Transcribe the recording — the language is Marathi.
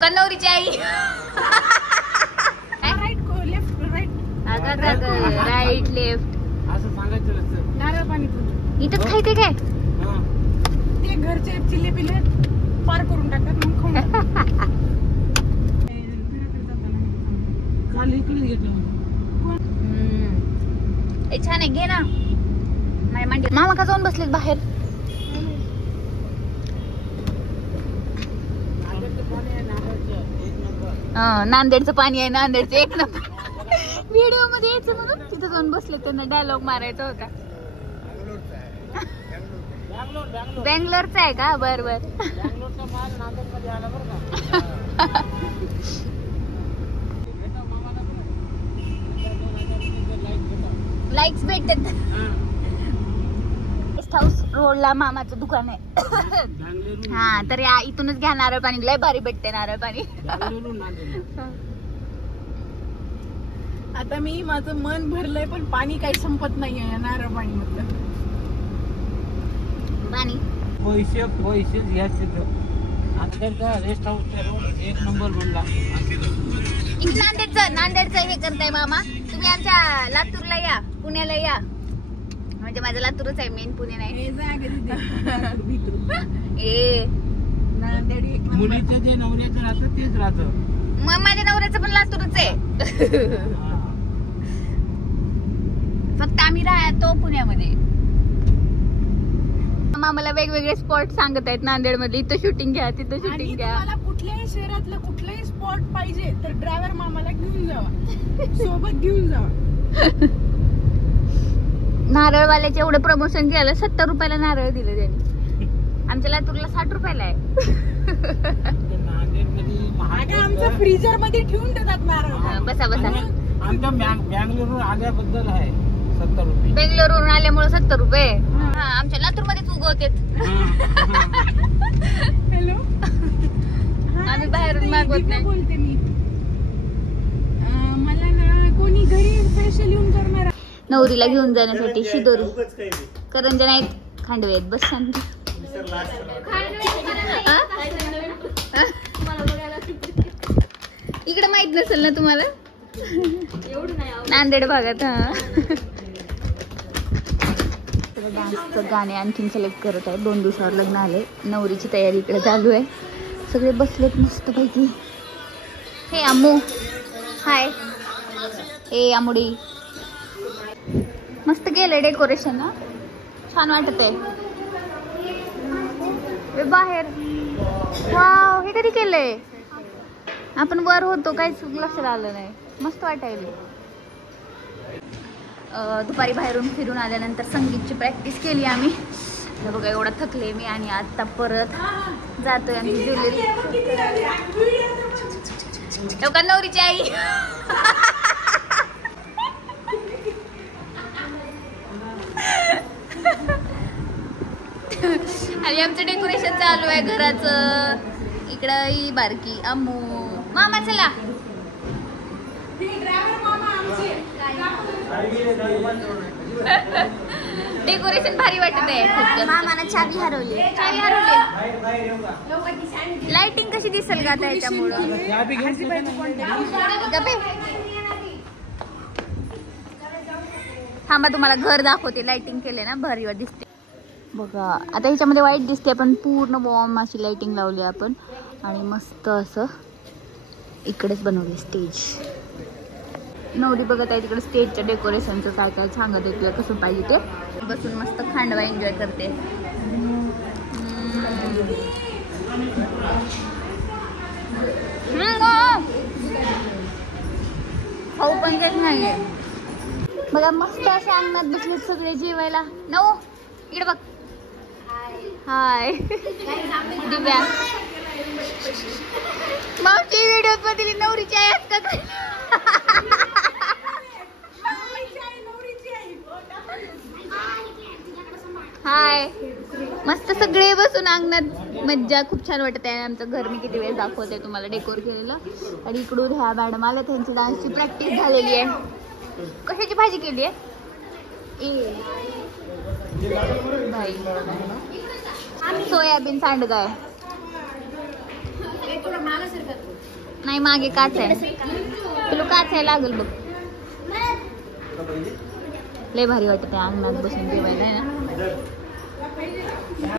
कन्नौरीची आई राईट को लेफ्ट राईट राईट लेफ्ट असं सांगायचं नारळ पाणी इथंच खायते काय ते घरचे चिल्ले पिल्ले पार करून टाकतात मग खाऊन टाकतात. काल इकडे घेतलं ए छान आहे घे ना माझ्या मांडी मामा का जाऊन बसलेत बाहेर नांदेडचं पाणी आहे नांदेडचं एक नंबर व्हिडिओ मध्ये यायचं म्हणून तिथं जाऊन बसले त्यांना डायलॉग मारायचा होता. बेंगलोरचा आहे का बर बर लाईक्स भेटतात. गेस्ट हाऊस रोडला मामाचं दुकान आहे. हा तर या इथूनच घ्या नारळ पाणी लय भारी भेटते नारळ पाणी. आता मी माझं मन भरलंय पण पाणी काही संपत नाहीये नारळ पाणी मधलं पाणी पैसे घ्यायचे आता रेस्ट हाऊस एक नंबर बनला. नांदेडचं हे करताय मामा तुम्ही आमच्या लातूरला या पुण्याला या म्हणजे माझं लातूरच आहे मेन पुणे नाही. ए नांदेड एक नंबर. मुलीचं जे नवऱ्याचं राहतं तेच राहतं. मग माझ्या नवऱ्याचं पण लातूरच आहे. फक्त आम्ही राहतो पुण्यामध्ये. आम्हाला वेगवेगळे स्पॉट सांगत आहेत नांदेड मध्ये इथं शूटिंग घ्या तिथं आणि शूटिंग घ्या. तुम्हाला कुठल्याही शहरातलं कुठलंही स्पॉट पाहिजे तर ड्रायव्हर मामाला घेऊन जावा सोबत घेऊन जावा. नारळवाल्याचे एवढं प्रमोशन केलं 70 रुपयाला नारळ दिलं त्यांनी. आमच्या लातूरला 60 रुपयाला आहे. आमचं फ्रीजर मध्ये ठेवून देतात नारळ. बसा बसा. आमच्या बँगलोरवरून आल्याबद्दल आहे 70 रुपये. बेंगलोरवरून आल्यामुळे 70 रुपये. आमच्या लातूर मध्येच उगवते. हॅलो आम्ही बाहेरून मागवत नाही. बोलते मी मला ना कोणी घरी स्पेशल येऊन करणार. नवरीला घेऊन जाण्यासाठी शिदोरी करंजा नाहीत खांडवे आहेत. बस शांत. इकडे माहित नसेल ना तुम्हाला नांदेड भागात. डान्सचं गाणे आणखीन सिलेक्ट करत आहे. 2 दिवसावर लग्न आले. नवरीची तयारी इकडे चालू आहे. सगळे बसलेत मस्त पैकी. हे अम्मू हाय. हे अमुडी मस्त केलंय डेकोरेशन ना छान वाटत आहे. बाहेर वाव हे कधी केलंय. आपण वर होतो काहीच लक्षात आलं नाही. मस्त वाटायला. दुपारी बाहेरून फिरून आल्यानंतर संगीतची प्रॅक्टिस केली आम्ही. बघा एवढा थकले मी आणि आता परत जातोय आम्ही ज्वेलरी. लोकां नवरीची आई आणि आमचं डेकोरेशन चालू आहे घराचं. इकडं ही बारकी अम्मू मामा चला. डेकोरेशन भारी वाटत आहे. मामाला चावी हरवली. लाइटिंग कशी दिसेल का त्याच्यामुळं. थांबा तुम्हाला घर दाखवते. लाइटिंग केले ना भारी दिसते बघा. आता ह्याच्यामध्ये वाईट दिसते पण पूर्ण बॉम्ब अशी लाइटिंग लावली आपण आणि मस्त असं इकडेच बनवले स्टेज. नवरी बघत आहे तिकडे स्टेजच्या डेकोरेशनचं काय काय सांगत होते कसं पाहिजे ते. बसून मस्त खांडवा एन्जॉय करते. खाऊ पण काही नाहीये बघा. मस्त असे अंगणात बसले सगळे जेवायला. नऊ इकडे बघ. हाय दिव्या मागच्या व्हिडिओत मध्ये नवरीची आई असतात. हाय मस्त सगळे बसून अंगणात मज्जा. खूप छान वाटत आहे. आमचं घर मी किती वेळ दाखवते तुम्हाला डेकोर केलेलं. आणि इकडून ह्या मॅडम आल्या त्यांची डान्सची प्रॅक्टिस झालेली आहे. कशाची भाजी केली आहे. सोयाबीन सांडगा आहे. नाही मागे काच आहे, तुला काच आहे लागल बघ. लय भारी वाटत त्या अंगणात बसून जेवायला आहे ना.